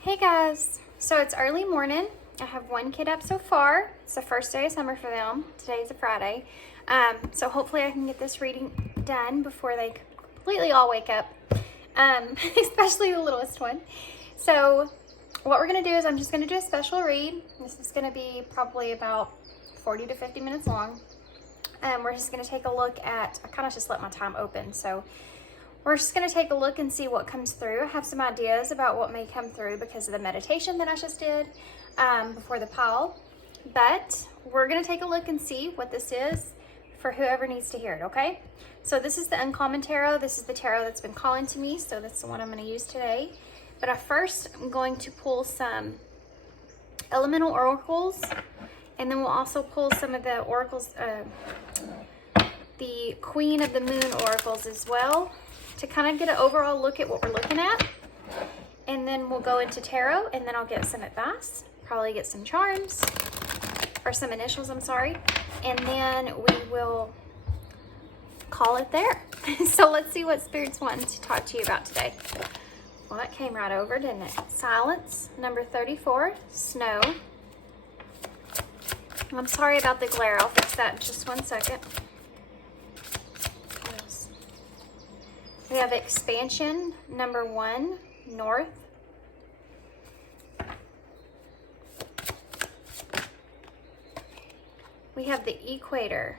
Hey guys, so it's early morning. I have one kid up so far. It's the first day of summer for them. Today's a Friday. So hopefully I can get this reading done before they completely all wake up, especially the littlest one. So what we're gonna do is I'm just gonna do a special read. This is gonna be probably about 40 to 50 minutes long. We're just gonna take a look at, I kind of just let my time open. So we're just going to take a look and see what comes through. I have some ideas about what may come through because of the meditation that I just did before the pile. But we're going to take a look and see what this is for whoever needs to hear it, okay? So this is the Uncommon Tarot. This is the tarot that's been calling to me, so that's the one I'm going to use today. But first, I'm going to pull some elemental oracles, and then we'll also pull some of the oracles, the Queen of the Moon oracles as well, to kind of get an overall look at what we're looking at. And then we'll go into tarot, and then I'll get some advice, probably get some charms, or some initials, I'm sorry. And then we will call it there. So let's see what Spirit's wanting to talk to you about today. Well, that came right over, didn't it? Silence, number 34, snow. I'm sorry about the glare. I'll fix that in just 1 second. We have expansion, number 1, north. We have the equator,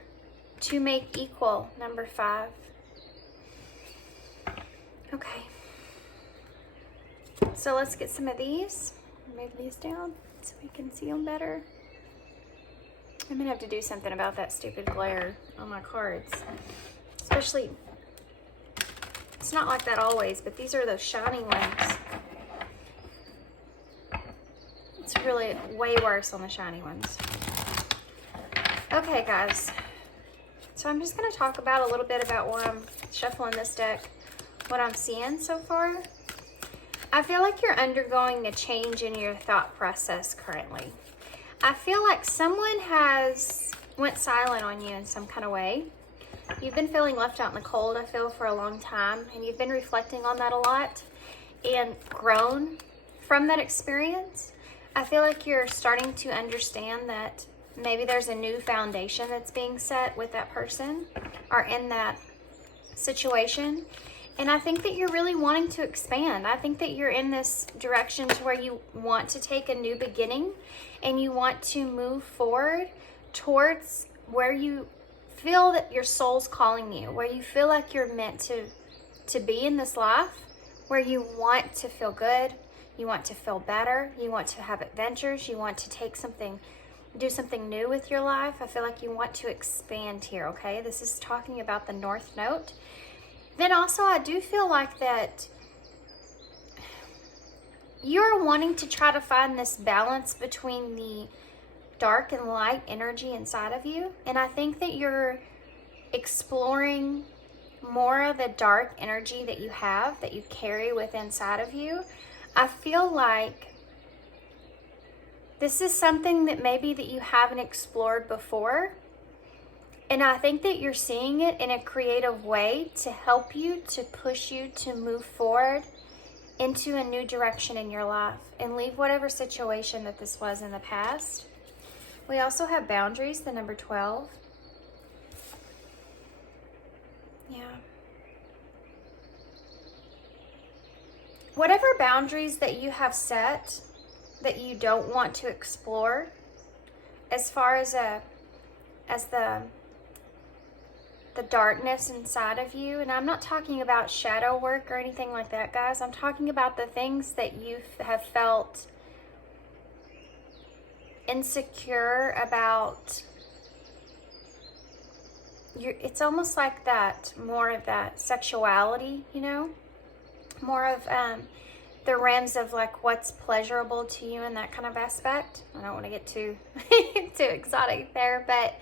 to make equal, number 5. Okay. So let's get some of these. Move these down so we can see them better. I'm gonna have to do something about that stupid glare on my cards. Especially, it's not like that always, but these are those shiny ones. It's really way worse on the shiny ones. Okay, guys. So I'm just going to talk about a little bit about where I'm shuffling this deck, what I'm seeing so far. I feel like you're undergoing a change in your thought process currently. I feel like someone has went silent on you in some kind of way. You've been feeling left out in the cold, I feel, for a long time, and you've been reflecting on that a lot and grown from that experience. I feel like you're starting to understand that maybe there's a new foundation that's being set with that person or in that situation. And I think that you're really wanting to expand. I think that you're in this direction to where you want to take a new beginning and you want to move forward towards where you feel that your soul's calling you, where you feel like you're meant to be in this life, where you want to feel good, you want to feel better, you want to have adventures, you want to do something new with your life. I feel like you want to expand here, okay? This is talking about the North Node. Then also, I do feel like that you're wanting to try to find this balance between the dark and light energy inside of you. And I think that you're exploring more of the dark energy that you have, that you carry within inside of you. I feel like this is something that maybe that you haven't explored before. And I think that you're seeing it in a creative way to help you, to push you to move forward into a new direction in your life and leave whatever situation that this was in the past. We also have boundaries, the number 12. Yeah. Whatever boundaries that you have set that you don't want to explore, as far as the darkness inside of you, and I'm not talking about shadow work or anything like that, guys. I'm talking about the things that you have felt insecure about. It's almost like that, more of that sexuality, you know, more of the realms of like what's pleasurable to you in that kind of aspect. I don't want to get too too exotic there, but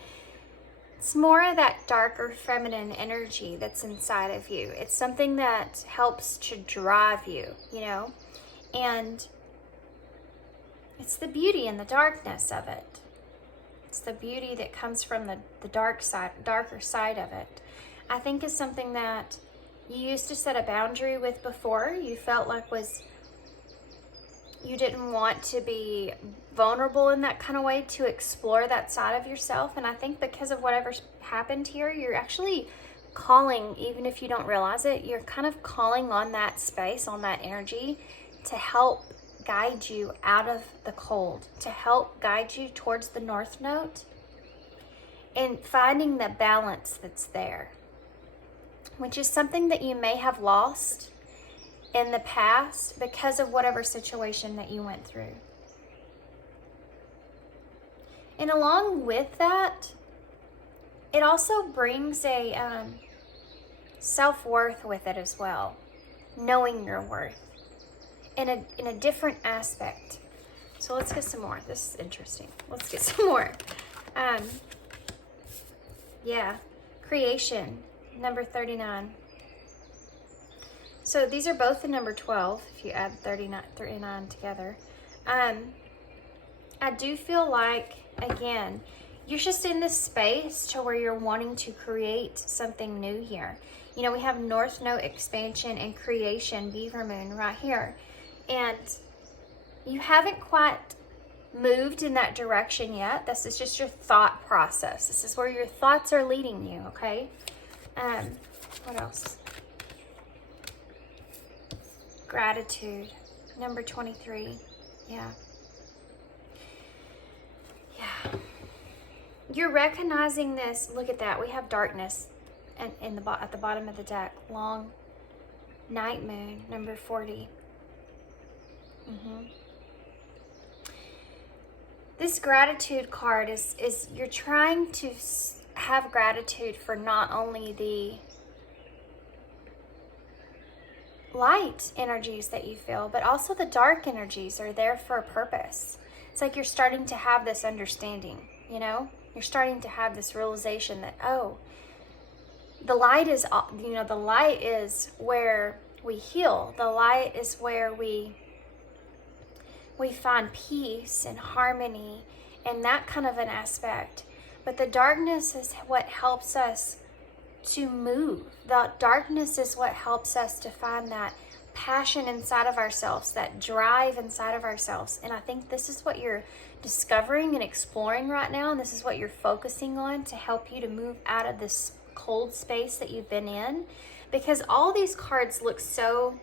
it's more of that darker feminine energy that's inside of you. It's something that helps to drive you, you know, and it's the beauty and the darkness of it. It's the beauty that comes from the darker side of it. I think is something that you used to set a boundary with before. You felt like was you didn't want to be vulnerable in that kind of way, to explore that side of yourself. And I think because of whatever's happened here, you're actually calling, even if you don't realize it, you're kind of calling on that space, on that energy, to help guide you out of the cold, to help guide you towards the North Node and finding the balance that's there, which is something that you may have lost in the past because of whatever situation that you went through. And along with that, it also brings a self-worth with it as well, knowing your worth in a different aspect. So let's get some more. This is interesting. Let's get some more. Yeah, creation, number 39. So these are both the number 12, if you add 39 together. I do feel like, again, you're just in this space to where you're wanting to create something new here. You know, we have North Node expansion and creation, Beaver Moon, right here. And you haven't quite moved in that direction yet. This is just your thought process. This is where your thoughts are leading you, okay? What else? Gratitude, number 23. Yeah. You're recognizing this. Look at that. We have darkness and at the bottom of the deck. Long night moon, number 40. This gratitude card is you're trying to have gratitude for not only the light energies that you feel, but also the dark energies are there for a purpose. It's like you're starting to have this understanding, you know? You're starting to have this realization that, oh, the light is, you know, the light is where we heal. The light is where we find peace and harmony and that kind of an aspect. But the darkness is what helps us to move. The darkness is what helps us to find that passion inside of ourselves, that drive inside of ourselves. And I think this is what you're discovering and exploring right now, and this is what you're focusing on to help you to move out of this cold space that you've been in, because all these cards look so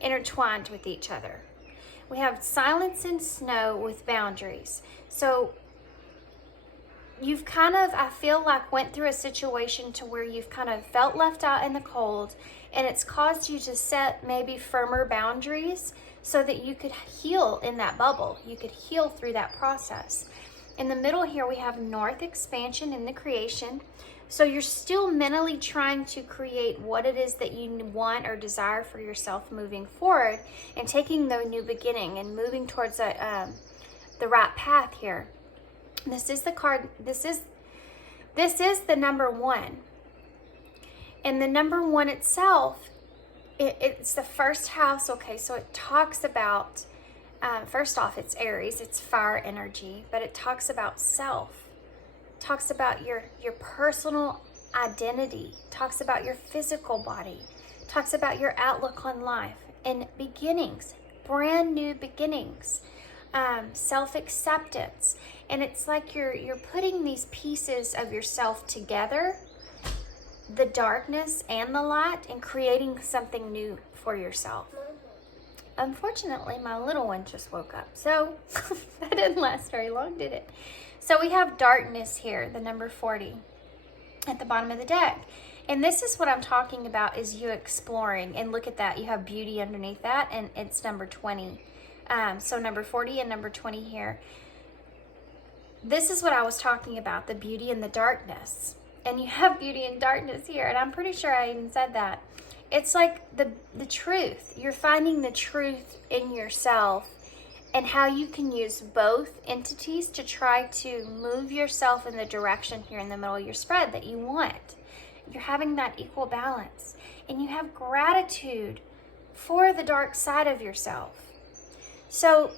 intertwined with each other. We have silence and snow with boundaries. So you've kind of, I feel like, went through a situation to where you've kind of felt left out in the cold, and it's caused you to set maybe firmer boundaries so that you could heal in that bubble. You could heal through that process. In the middle here, we have North expansion in the creation. So you're still mentally trying to create what it is that you want or desire for yourself moving forward, and taking the new beginning and moving towards the right path here. This is the card, this is the number 1. And the number 1 itself, it's the first house. Okay, so it talks about, first off, it's Aries, it's fire energy, but it talks about self. Talks about your personal identity, talks about your physical body, talks about your outlook on life and beginnings, brand new beginnings, self-acceptance. And it's like you're putting these pieces of yourself together, the darkness and the light, and creating something new for yourself. Unfortunately, my little one just woke up, so that didn't last very long, did it? So we have darkness here, the number 40, at the bottom of the deck. And this is what I'm talking about, is you exploring. And look at that, you have beauty underneath that, and it's number 20. So number 40 and number 20 here. This is what I was talking about, the beauty and the darkness. And you have beauty and darkness here, and I'm pretty sure I even said that. It's like the truth. You're finding the truth in yourself, and how you can use both entities to try to move yourself in the direction here in the middle of your spread that you want. You're having that equal balance, and you have gratitude for the dark side of yourself. So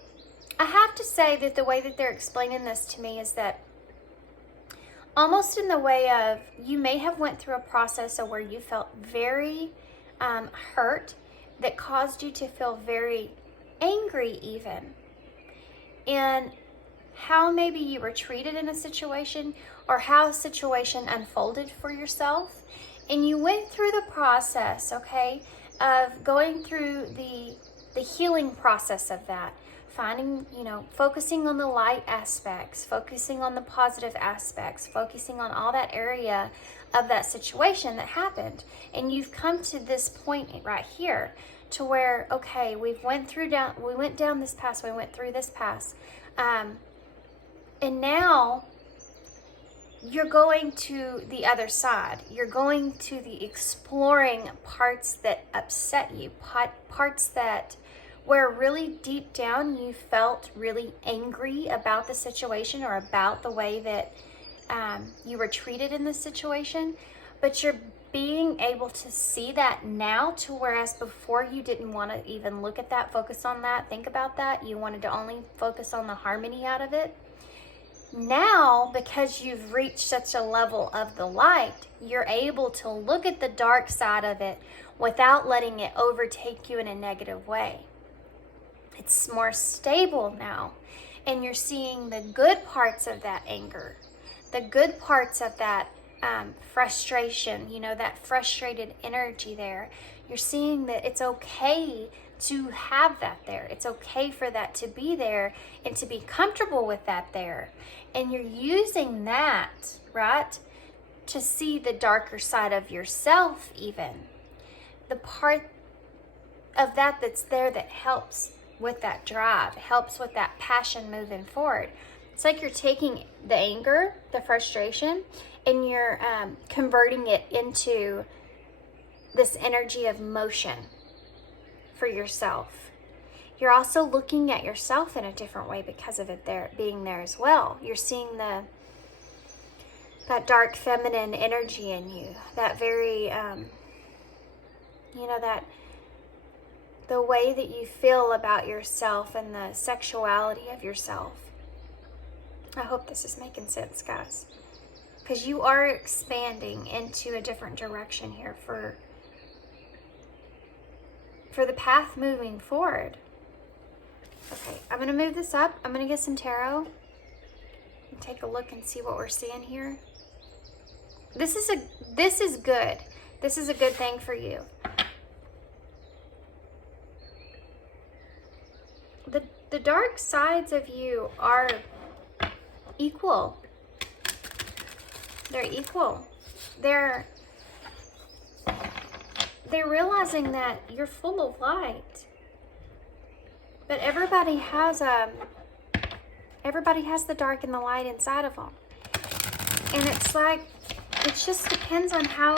I have to say that the way that they're explaining this to me is that almost in the way of, you may have went through a process of where you felt very hurt, that caused you to feel very angry even. And how maybe you were treated in a situation, or how a situation unfolded for yourself. And you went through the process, okay, of going through the healing process of that. Finding, focusing on the light aspects, focusing on the positive aspects, focusing on all that area of that situation that happened. And you've come to this point right here to where, okay, we went down this path, we went through this path. And now you're going to the other side. You're going to the exploring parts that upset you, parts that where really deep down you felt really angry about the situation or about the way that you were treated in this situation. But you're being able to see that now, to whereas before you didn't want to even look at that, focus on that, think about that. You wanted to only focus on the harmony out of it. Now, because you've reached such a level of the light, you're able to look at the dark side of it without letting it overtake you in a negative way. It's more stable now, and you're seeing the good parts of that anger, the good parts of that frustration, that frustrated energy there. You're seeing that it's okay to have that there. It's okay for that to be there and to be comfortable with that there. And you're using that, right, to see the darker side of yourself even. The part of that that's there that helps with that drive, helps with that passion moving forward. It's like you're taking the anger, the frustration, and you're converting it into this energy of motion for yourself. You're also looking at yourself in a different way because of it being there as well. You're seeing that dark feminine energy in you, that very, that the way that you feel about yourself and the sexuality of yourself. I hope this is making sense, guys, because you are expanding into a different direction here for the path moving forward. Okay, I'm going to move this up. I'm going to get some tarot and take a look and see what we're seeing here. This is good. This is a good thing for you. The dark sides of you are equal. They're equal. They're realizing that you're full of light. But everybody has the dark and the light inside of them. And it's like, it just depends on how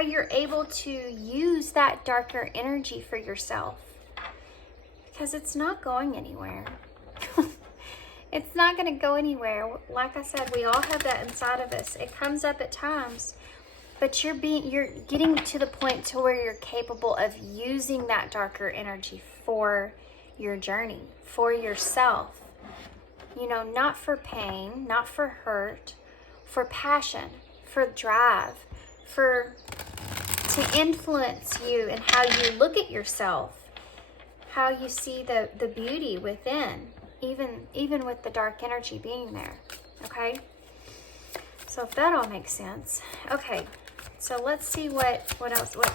you're able to use that darker energy for yourself. Because it's not going anywhere. It's not going to go anywhere. Like I said, we all have that inside of us. It comes up at times, but you're getting to the point to where you're capable of using that darker energy for your journey, for yourself. Not for pain, not for hurt, for passion, for drive, to influence you and how you look at yourself, how you see the beauty within, even with the dark energy being there. Okay, so if that all makes sense. Okay, so let's see what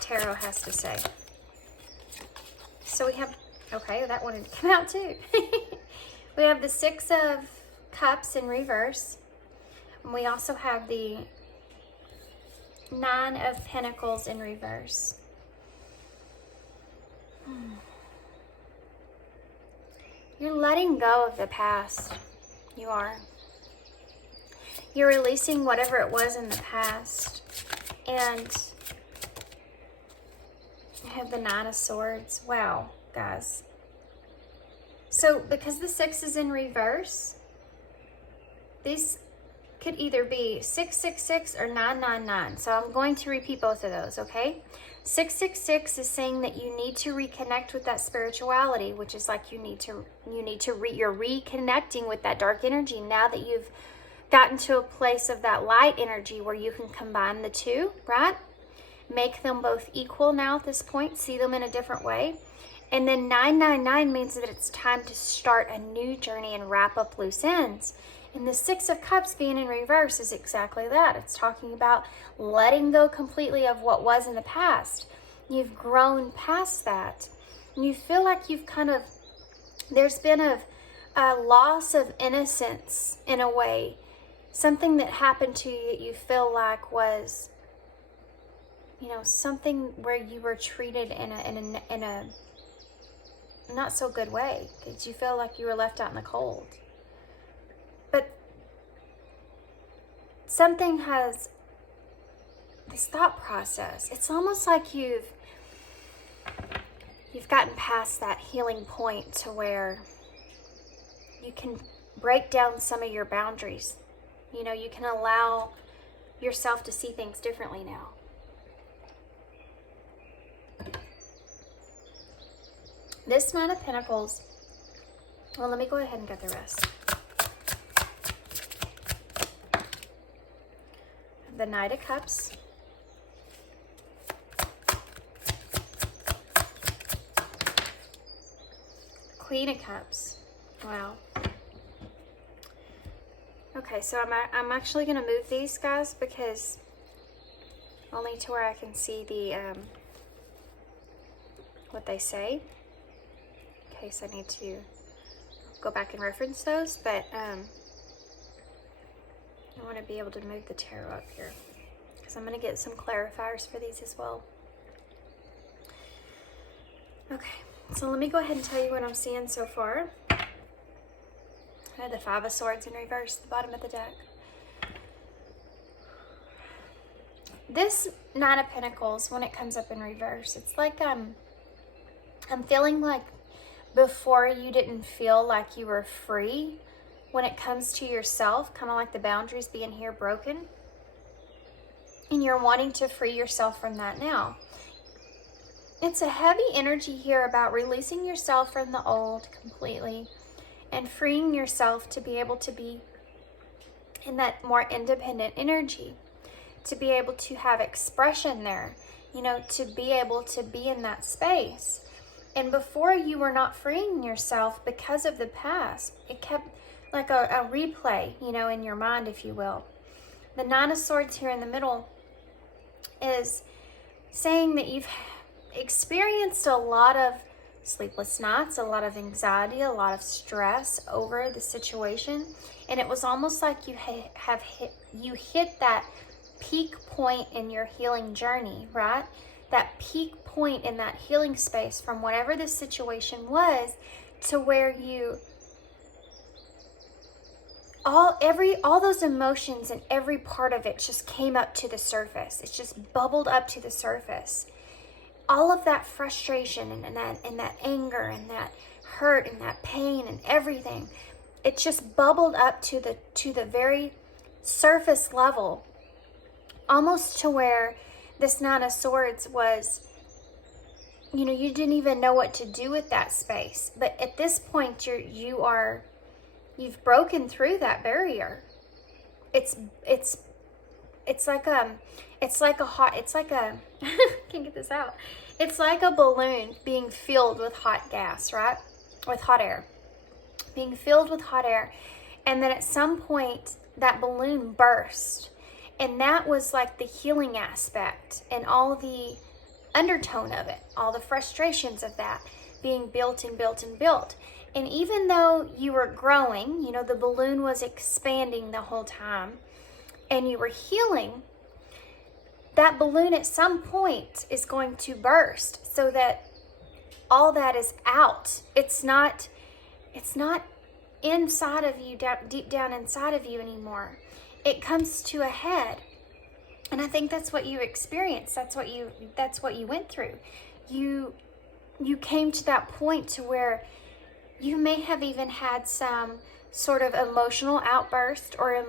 tarot has to say. So we have, okay, that one didn't come out too. We have the Six of Cups in reverse, and we also have the Nine of Pentacles in reverse. You're letting go of the past. You are. You're releasing whatever it was in the past. And I have the Nine of Swords. Wow, guys. So because the 6 is in reverse, these could either be 666 or 999. So I'm going to repeat both of those, okay? 666 is saying that you need to reconnect with that spirituality, which is like you're reconnecting with that dark energy now that you've gotten to a place of that light energy where you can combine the two, right? Make them both equal now at this point, see them in a different way. And then 999 means that it's time to start a new journey and wrap up loose ends. And the Six of Cups being in reverse is exactly that. It's talking about letting go completely of what was in the past. You've grown past that. And you feel like you've there's been a loss of innocence in a way. Something that happened to you that you feel like was, something where you were treated in a not so good way, because you feel like you were left out in the cold. But something has this thought process. It's almost like you've gotten past that healing point to where you can break down some of your boundaries. You can allow yourself to see things differently now. This Nine of Pentacles, well, let me go ahead and get the rest. The Knight of Cups. Queen of Cups. Wow. Okay, so I'm actually going to move these, guys, because only to where I can see the what they say. In case I need to go back and reference those, but I want to be able to move the tarot up here because I'm going to get some clarifiers for these as well. Okay, so let me go ahead and tell you what I'm seeing so far. I had the Five of Swords in reverse at the bottom of the deck. This Nine of Pentacles, when it comes up in reverse, it's like I'm feeling like before you didn't feel like you were free when it comes to yourself, kind of like the boundaries being here broken. And you're wanting to free yourself from that now. It's a heavy energy here about releasing yourself from the old completely and freeing yourself to be able to be in that more independent energy, to be able to have expression there, to be able to be in that space. And before, you were not freeing yourself because of the past. It kept like a replay, in your mind, if you will. The Nine of Swords here in the middle is saying that you've experienced a lot of sleepless nights, a lot of anxiety, a lot of stress over the situation. And it was almost like you hit that peak point in your healing journey, right? That peak point in that healing space from whatever the situation was to where all those emotions and every part of it just came up to the surface. It just bubbled up to the surface. All of that frustration and that anger and that hurt and that pain and everything, it just bubbled up to the very surface level, almost to where this Nine of Swords was, you didn't even know what to do with that space. But at this point, you've broken through that barrier. It's like a can't get this out. It's like a balloon being filled with hot gas, right? With hot air. Being filled with hot air. And then at some point, that balloon burst. And that was like the healing aspect and all the undertone of it, all the frustrations of that being built and built and built. And even though you were growing, the balloon was expanding the whole time and you were healing, that balloon at some point is going to burst so that all that is out. It's not inside of you, deep down inside of you anymore. It comes to a head. And I think that's what you experienced. That's what you went through. You came to that point to where you may have even had some sort of emotional outburst or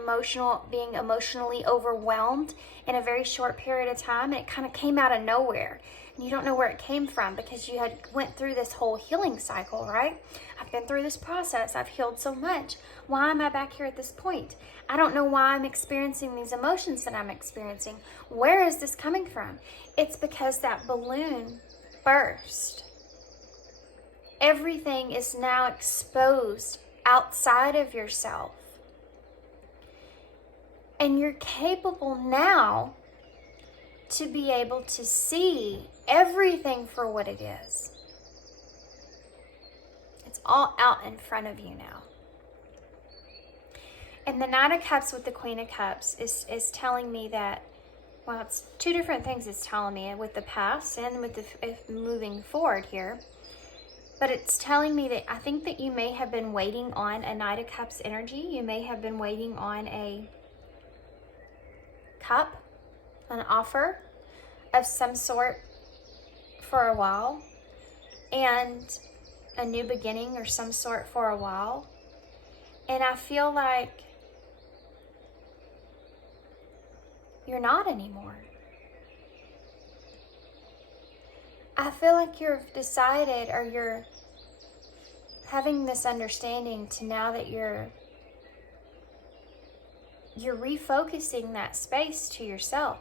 being emotionally overwhelmed in a very short period of time. And it kind of came out of nowhere. And you don't know where it came from because you had went through this whole healing cycle, right? I've been through this process. I've healed so much. Why am I back here at this point? I don't know why I'm experiencing these emotions that I'm experiencing. Where is this coming from? It's because that balloon burst. everything is now exposed outside of yourself. And you're capable now to be able to see everything for what it is. It's all out in front of you now. And the Knight of Cups with the Queen of Cups is telling me that, well, it's two different things it's telling me with the past and with the moving forward here. But it's telling me that I think that you may have been waiting on a Knight of Cups energy. You may have been waiting on a cup, an offer of some sort for a while, and a new beginning or some sort for a while. And I feel like you're not anymore. I feel like you've decided, or you're having this understanding to now that you're refocusing that space to yourself.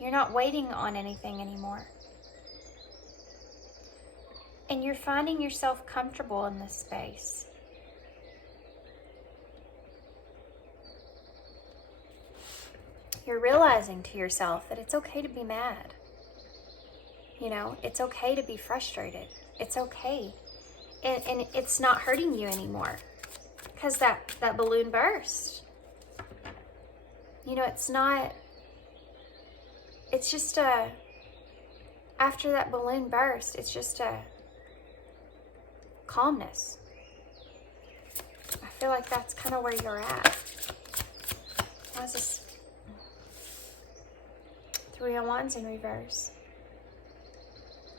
You're not waiting on anything anymore. And you're finding yourself comfortable in this space. You're realizing to yourself that it's okay to be mad. You know, it's okay to be frustrated. It's okay. And it's not hurting you anymore. Because that balloon burst. You know, it's just after that balloon burst, it's just a calmness. I feel like that's kind of where you're at. How's this? Three of Wands in reverse.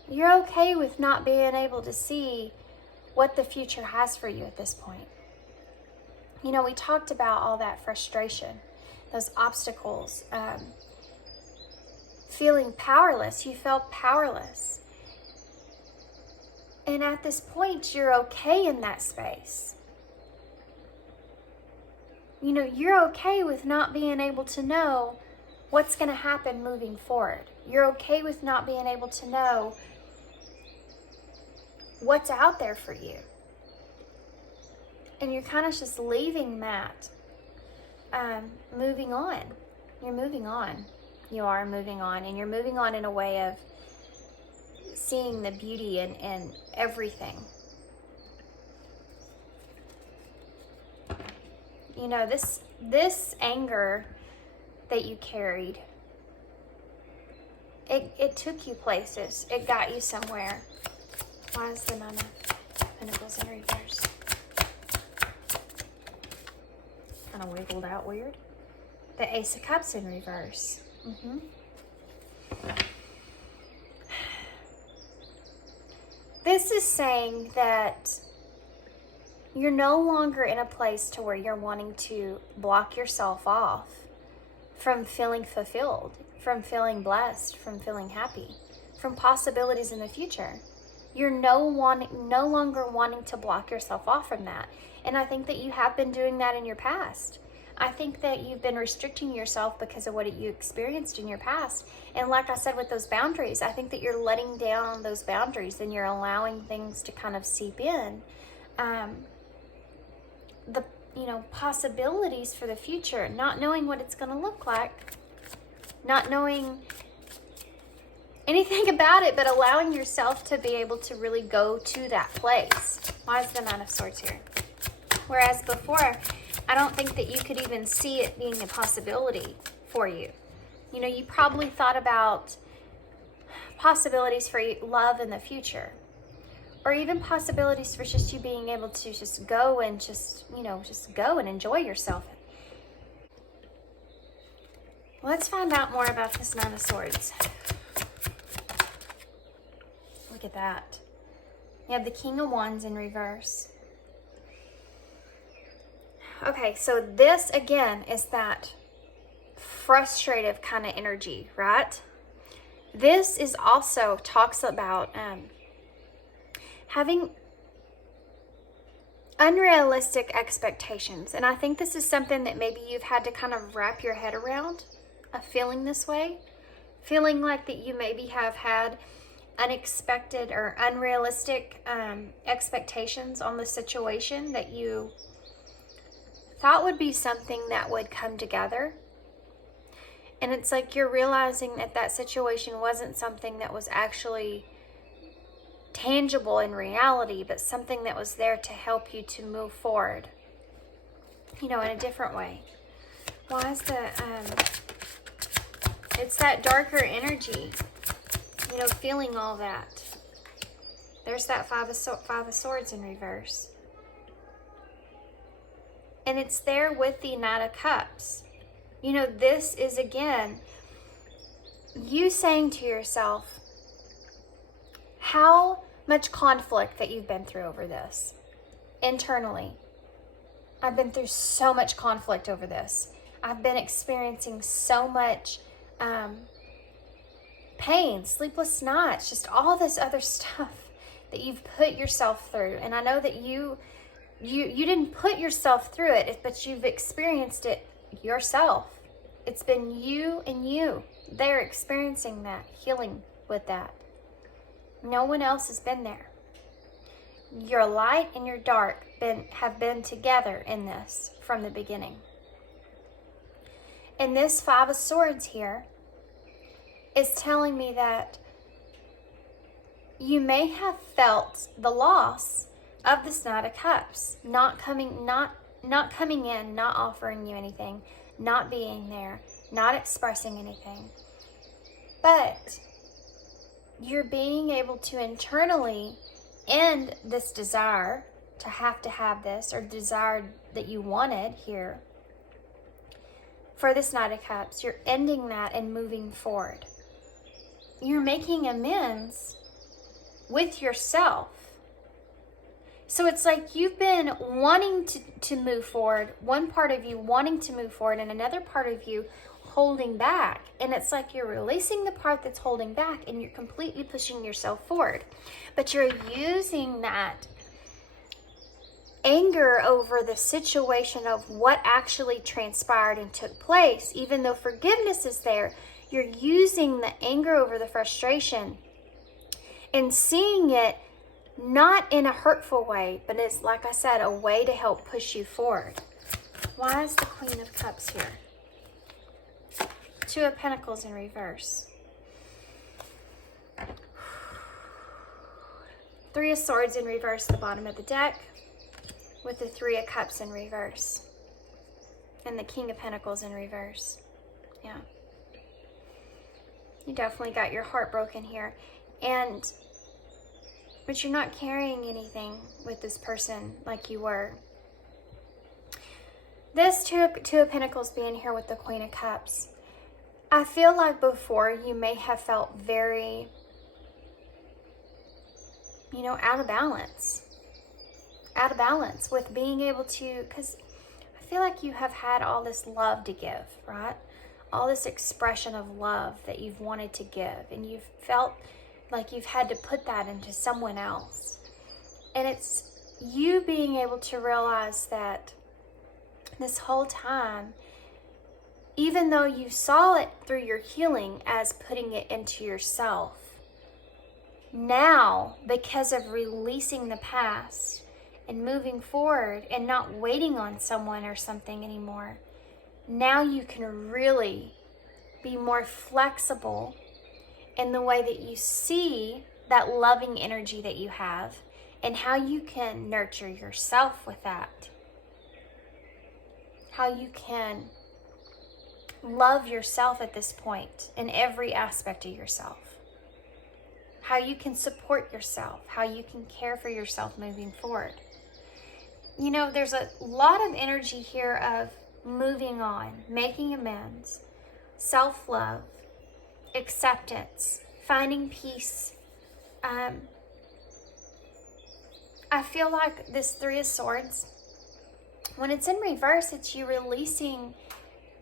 You're okay with not being able to see what the future has for you at this point. You know, we talked about all that frustration, those obstacles, feeling powerless. You felt powerless. And at this point, you're okay in that space. You know, you're okay with not being able to know what's going to happen moving forward. You're okay with not being able to know what's out there for you. And you're kind of just leaving that, moving on. You're moving on. You are moving on. And you're moving on in a way of seeing the beauty in everything. You know, this anger that you carried, it took you places. It got you somewhere. Why is the Nine of Pentacles in reverse? Kind of wiggled out weird. The Ace of Cups in reverse. This is saying that you're no longer in a place to where you're wanting to block yourself off from feeling fulfilled, from feeling blessed, from feeling happy, from possibilities in the future. You're no longer wanting to block yourself off from that. And I think that you have been doing that in your past. I think that you've been restricting yourself because of what you experienced in your past. And like I said with those boundaries, I think that you're letting down those boundaries and you're allowing things to kind of seep in. The possibilities for the future, not knowing what it's going to look like, not knowing anything about it, but allowing yourself to be able to really go to that place. Why is the Nine of Swords here? Whereas before, I don't think that you could even see it being a possibility for you. You know, you probably thought about possibilities for love in the future, or even possibilities for just you being able to just go and just go and enjoy yourself. Let's find out more about this Nine of Swords. Look at that. You have the King of Wands in reverse. Okay, so this again is that frustrative kind of energy, right? This is also talks about having unrealistic expectations. And I think this is something that maybe you've had to kind of wrap your head around, of feeling this way. Feeling like that you maybe have had unexpected or unrealistic expectations on the situation that you thought would be something that would come together. And it's like you're realizing that that situation wasn't something that was actually tangible in reality, but something that was there to help you to move forward, you know, in a different way. Why is the, it's that darker energy, you know, feeling all that. There's that Five of Swords in reverse. And it's there with the Knight of Cups. You know, this is, again, you saying to yourself how much conflict that you've been through over this internally. I've been through so much conflict over this. I've been experiencing so much pain, sleepless nights, just all this other stuff that you've put yourself through. And I know that you didn't put yourself through it, but you've experienced it yourself. It's been you and you. They're experiencing that, healing with that. No one else has been there. Your light and your dark have been together in this from the beginning. And this Five of Swords here is telling me that you may have felt the loss of this Knight of Cups, not coming in, not offering you anything, not being there, not expressing anything. But you're being able to internally end this desire to have this, or desire that you wanted here for this Knight of Cups. You're ending that and moving forward. You're making amends with yourself. So it's like you've been wanting to move forward, one part of you wanting to move forward, and another part of you holding back. And it's like you're releasing the part that's holding back and you're completely pushing yourself forward. But you're using that anger over the situation of what actually transpired and took place. Even though forgiveness is there, you're using the anger over the frustration and seeing it not in a hurtful way, but it's, like I said, a way to help push you forward. Why is the Queen of Cups here? Two of Pentacles in reverse. Three of Swords in reverse at the bottom of the deck, with the Three of Cups in reverse. And the King of Pentacles in reverse. Yeah. You definitely got your heart broken here. But you're not carrying anything with this person like you were. This Two of Pentacles being here with the Queen of Cups, I feel like before you may have felt very, you know, out of balance with being able to, because I feel like you have had all this love to give, right? All this expression of love that you've wanted to give, and you've felt like you've had to put that into someone else. And it's you being able to realize that this whole time, even though you saw it through your healing as putting it into yourself, now, because of releasing the past and moving forward and not waiting on someone or something anymore, now you can really be more flexible in the way that you see that loving energy that you have and how you can nurture yourself with that. How you can love yourself at this point in every aspect of yourself. How you can support yourself, how you can care for yourself moving forward. You know, there's a lot of energy here of moving on, making amends, self-love, acceptance, finding peace. I feel like this Three of Swords, when it's in reverse, it's you releasing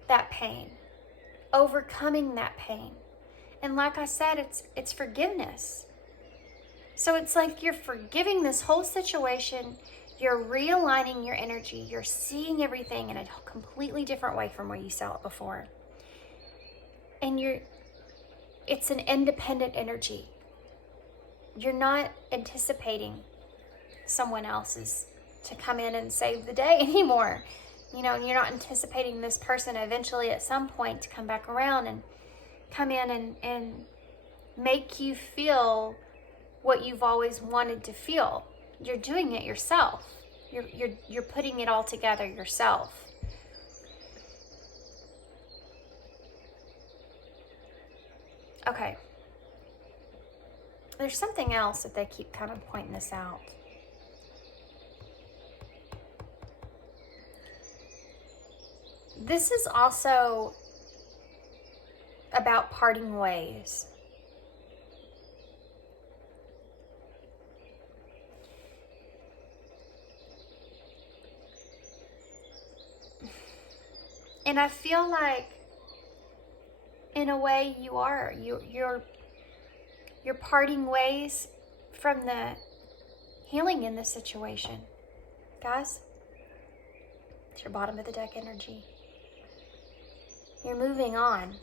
that pain, overcoming that pain. And like I said, it's forgiveness. So it's like you're forgiving this whole situation. You're realigning your energy. You're seeing everything in a completely different way from where you saw it before. And it's an independent energy. you're not anticipating someone else's to come in and save the day anymore. You know, you're not anticipating this person eventually at some point to come back around and come in and make you feel what you've always wanted to feel. You're doing it yourself. You're putting it all together yourself. Okay. There's something else that they keep kind of pointing this out. This is also about parting ways. And I feel like, in a way, you're parting ways from the healing in this situation. Guys, it's your bottom of the deck energy. You're moving on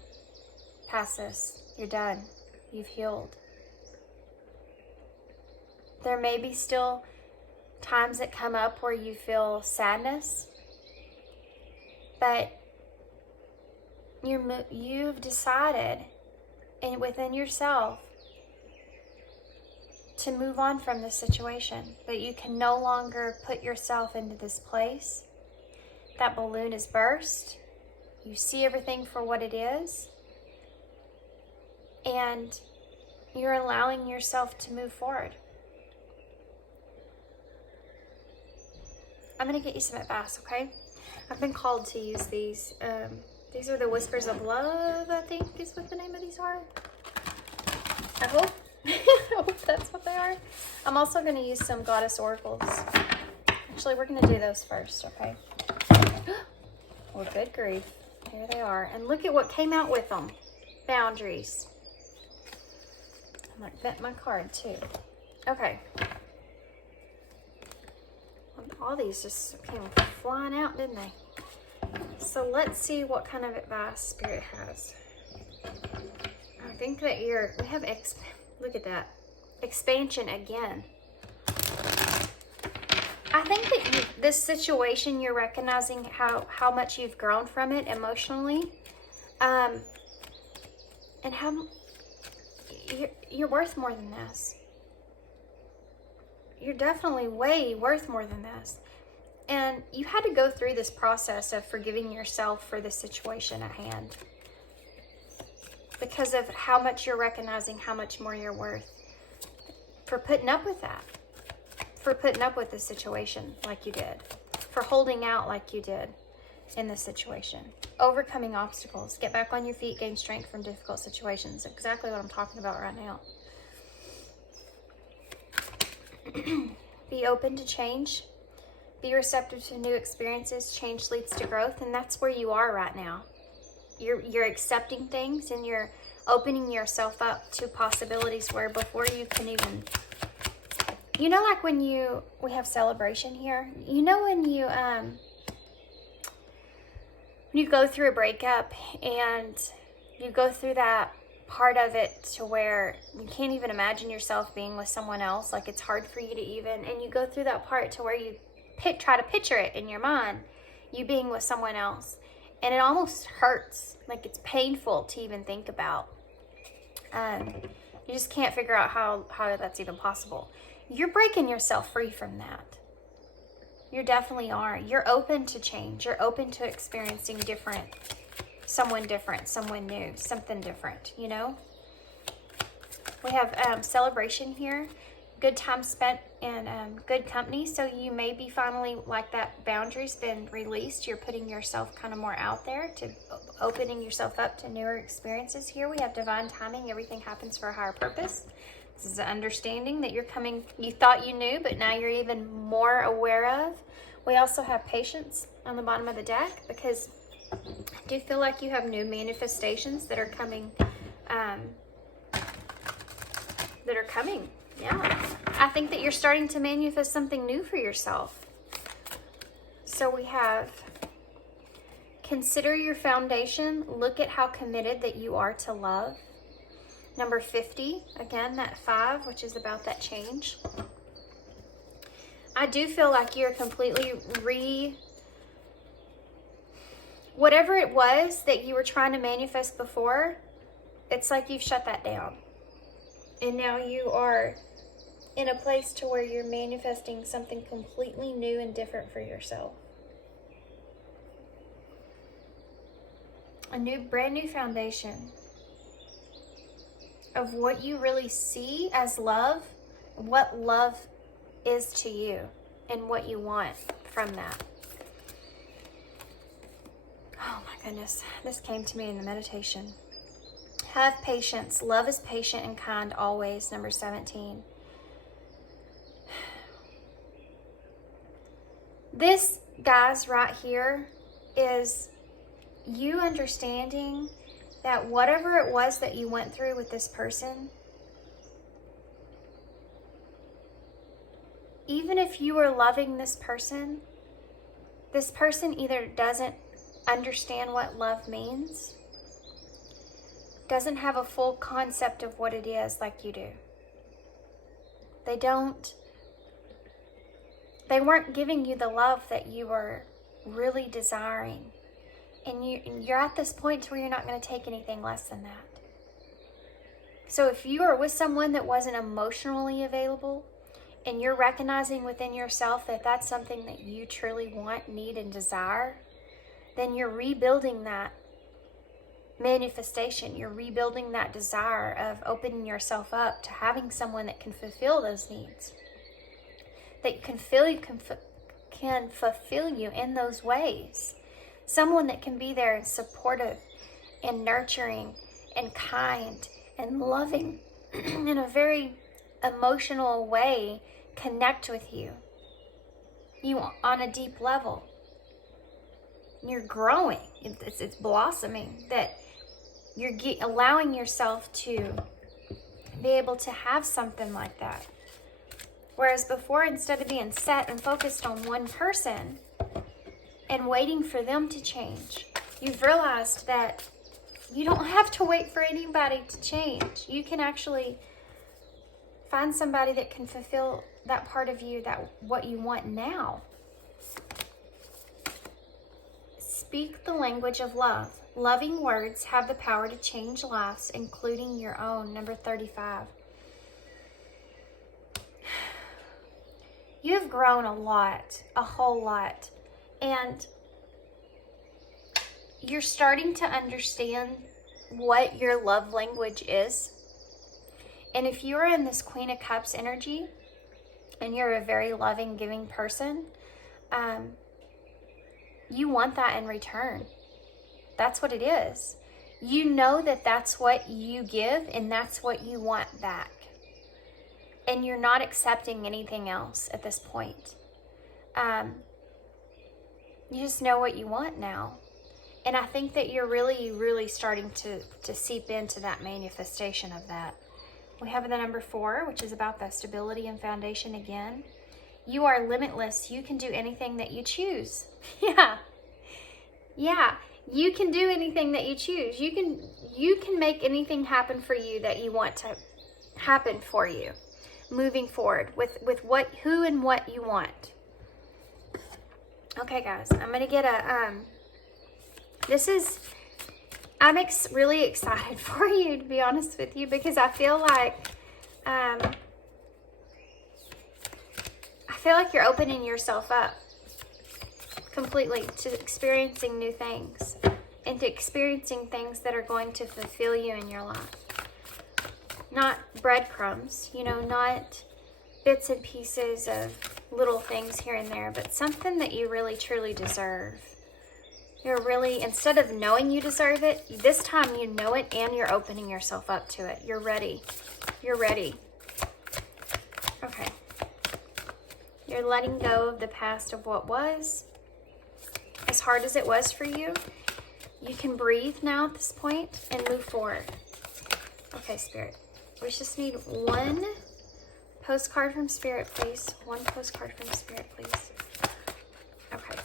past this. You're done. You've healed. There may be still times that come up where you feel sadness, but you've decided within yourself to move on from this situation, that you can no longer put yourself into this place. That balloon is burst. You see everything for what it is, and you're allowing yourself to move forward. I'm going to get you some advice, okay? I've been called to use these. These are the Whispers of Love, I think is what the name of these are. I hope. I hope that's what they are. I'm also going to use some Goddess Oracles. Actually, we're going to do those first, okay? Well, good grief. Here they are. And look at what came out with them. Boundaries. I might bent my card too. Okay. All these just came flying out, didn't they? So let's see what kind of advice Spirit has. I think that we have, look at that. Expansion again. I think that this situation, you're recognizing how much you've grown from it emotionally, and how you're worth more than this. You're definitely way worth more than this. And you had to go through this process of forgiving yourself for the situation at hand, because of how much you're recognizing how much more you're worth, for putting up with that. For putting up with the situation like you did, for holding out like you did in this situation, overcoming obstacles, get back on your feet, gain strength from difficult situations. Exactly what I'm talking about right now. Be open to change, be receptive to new experiences. Change leads to growth, and that's where you are right now. You're accepting things, and you're opening yourself up to possibilities where before you can even, you know, like when we have celebration here, you know, when you go through a breakup and you go through that part of it to where you can't even imagine yourself being with someone else, like it's hard for you to even, and you go through that part to where you try to picture it in your mind, you being with someone else, and it almost hurts, like it's painful to even think about. You just can't figure out how that's even possible. You're breaking yourself free from that. You definitely are. You're open to change. You're open to experiencing someone new, something different, you know? We have celebration here, good time spent in good company. So you may be finally, like, that boundary's been released. You're putting yourself kind of more out there, to opening yourself up to newer experiences. Here we have divine timing. Everything happens for a higher purpose. This is an understanding that you thought you knew, but now you're even more aware of. We also have patience on the bottom of the deck, because I do feel like you have new manifestations that are coming. Yeah. I think that you're starting to manifest something new for yourself. So we have, consider your foundation. Look at how committed that you are to love. Number 50, again, that 5, which is about that change. I do feel like you're completely whatever it was that you were trying to manifest before, it's like you've shut that down. And now you are in a place to where you're manifesting something completely new and different for yourself. A brand new foundation of what you really see as love, what love is to you, and what you want from that. Oh my goodness, this came to me in the meditation. Have patience. Love is patient and kind always, number 17. This, guys, right here is you understanding that whatever it was that you went through with this person, even if you were loving this person either doesn't understand what love means, doesn't have a full concept of what it is like you do. They weren't giving you the love that you were really desiring. And you're at this point to where you're not going to take anything less than that. So if you are with someone that wasn't emotionally available, and you're recognizing within yourself that that's something that you truly want, need, and desire, then you're rebuilding that manifestation. You're rebuilding that desire of opening yourself up to having someone that can fulfill those needs, that can fulfill you in those ways. Someone that can be there and supportive and nurturing and kind and loving in a very emotional way, connect with you on a deep level. You're growing. It's blossoming, that you're allowing yourself to be able to have something like that. Whereas before, instead of being set and focused on one person and waiting for them to change, you've realized that you don't have to wait for anybody to change. You can actually find somebody that can fulfill that part of you, that what you want now. Speak the language of love. Loving words have the power to change lives, including your own. Number 35. You have grown a lot, a whole lot, and you're starting to understand what your love language is. And if you're in this Queen of Cups energy and you're a very loving, giving person, you want that in return. That's what it is. You know that that's what you give and that's what you want back. And you're not accepting anything else at this point. You just know what you want now. And I think that you're really, really starting to seep into that manifestation of that. We have the number 4, which is about the stability and foundation again. You are limitless. You can do anything that you choose. Yeah. You can do anything that you choose. You can make anything happen for you that you want to happen for you. Moving forward with who and what you want. Okay, guys, I'm going to get I'm really excited for you, to be honest with you, because I feel like you're opening yourself up completely to experiencing new things and to experiencing things that are going to fulfill you in your life. Not breadcrumbs, not bits and pieces of little things here and there, but something that you really truly deserve. You're really, instead of knowing you deserve it, this time you know it and you're opening yourself up to it. You're ready. You're ready. Okay. You're letting go of the past of what was. As hard as it was for you, you can breathe now at this point and move forward. Okay, Spirit. We just need one postcard from Spirit, please. One postcard from Spirit, please. Okay.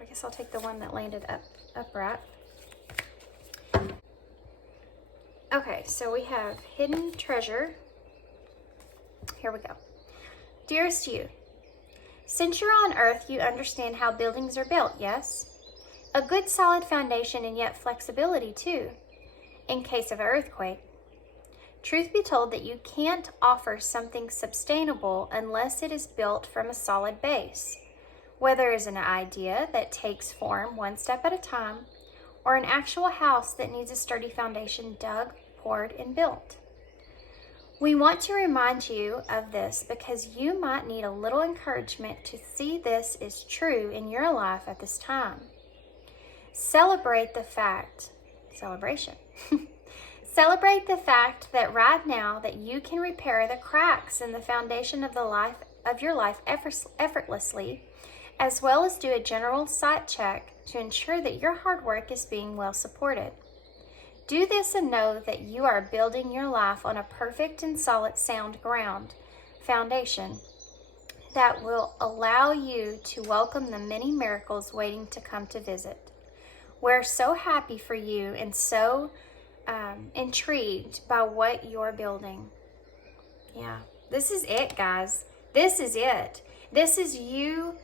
I guess I'll take the one that landed upright. Okay, so we have hidden treasure. Here we go. Dearest you, since you're on Earth, you understand how buildings are built, yes? A good solid foundation and yet flexibility too, in case of an earthquake. Truth be told that you can't offer something sustainable unless it is built from a solid base, whether it's an idea that takes form one step at a time, or an actual house that needs a sturdy foundation dug, poured, and built. We want to remind you of this because you might need a little encouragement to see this is true in your life at this time. Celebrate the fact that right now that you can repair the cracks in the foundation of your life effortlessly, as well as do a general sight check to ensure that your hard work is being well supported. Do this and know that you are building your life on a perfect and solid sound foundation that will allow you to welcome the many miracles waiting to come to visit. We're so happy for you and so intrigued by what you're building. Yeah, this is it, guys. This is it. This is you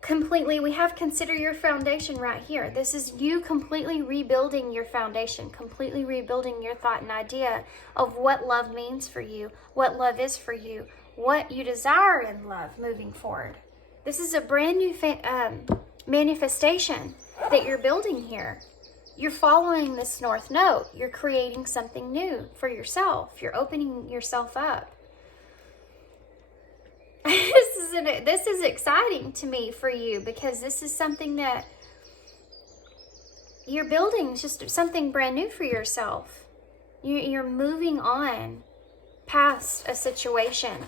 completely. We have consider your foundation right here. This is you completely rebuilding your foundation, completely rebuilding your thought and idea of what love means for you, what love is for you, what you desire in love moving forward. This is a brand new manifestation that you're building here. You're following this North Node. You're creating something new for yourself. You're opening yourself up. This is exciting to me for you because this is something that you're building, just something brand new for yourself. You're moving on past a situation.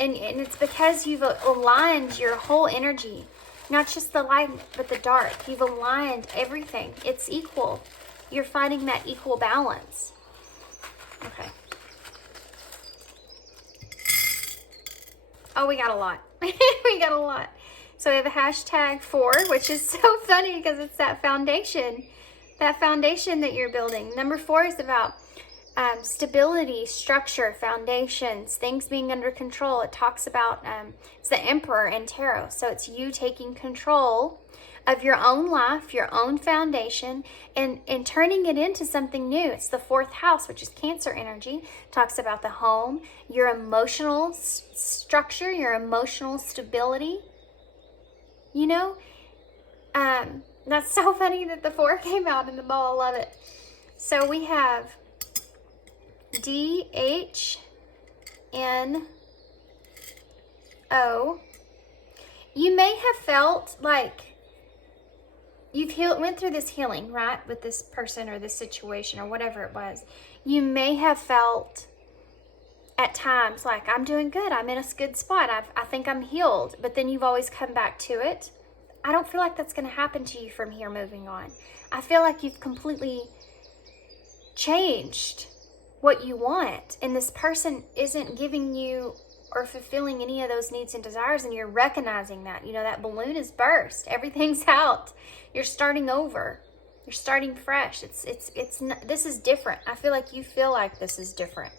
And it's because you've aligned your whole energy, not just the light, but the dark. You've aligned everything. It's equal. You're finding that equal balance. Okay. Oh, we got a lot. We got a lot. So we have a hashtag 4, which is so funny because it's that foundation that you're building. Number 4 is about stability, structure, foundations, things being under control. It talks about, it's the Emperor in Tarot. So it's you taking control of your own life, your own foundation, and turning it into something new. It's the 4th house, which is Cancer energy. It talks about the home, your emotional structure, your emotional stability. You know, that's so funny that the 4 came out in the ball. I love it. So we have DHNO. You may have felt like you've went through this healing, right? With this person or this situation or whatever it was. You may have felt at times like, I'm doing good. I'm in a good spot. I think I'm healed. But then you've always come back to it. I don't feel like that's going to happen to you from here moving on. I feel like you've completely changed what you want. And this person isn't giving you or fulfilling any of those needs and desires, and you're recognizing that. You know, that balloon is burst. Everything's out. You're starting over. You're starting fresh. It's not, this is different. I feel like you feel like this is different.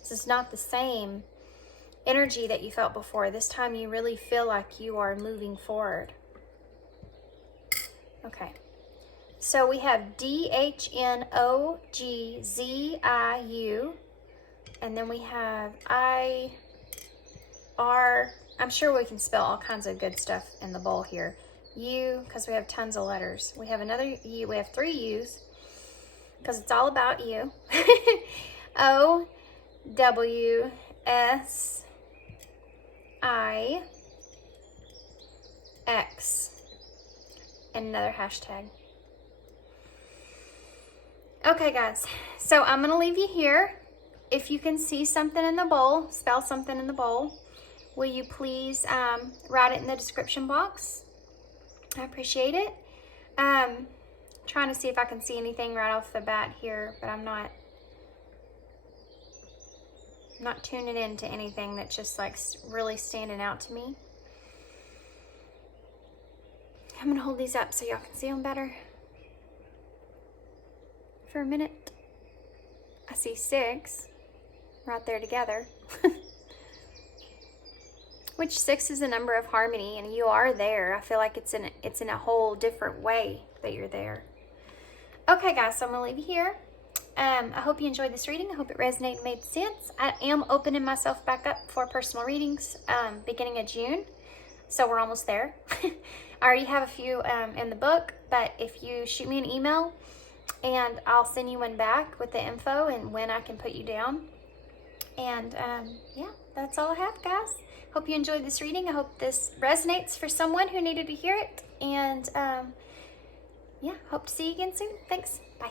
This is not the same energy that you felt before. This time you really feel like you are moving forward. Okay. So we have DHNOGZIU, and then we have I'm sure we can spell all kinds of good stuff in the bowl here. U, because we have tons of letters. We have another U. We have 3 U's because it's all about you. O, W, S, I, X, and another hashtag. Okay, guys. So I'm going to leave you here. If you can see something in the bowl, spell something in the bowl, will you please write it in the description box? I appreciate it. Trying to see if I can see anything right off the bat here, but I'm not tuning into anything that's just like really standing out to me. I'm gonna hold these up so y'all can see them better. for a minute. I see 6 right there together. Which 6 is a number of harmony, and you are there. I feel like it's in a whole different way that you're there. Okay, guys, so I'm gonna leave you here. I hope you enjoyed this reading. I hope it resonated and made sense. I am opening myself back up for personal readings beginning of June, so we're almost there. I already have a few in the book, but if you shoot me an email, and I'll send you one back with the info and when I can put you down. And yeah, that's all I have, guys. Hope you enjoyed this reading. I hope this resonates for someone who needed to hear it. And yeah, hope to see you again soon. Thanks. Bye.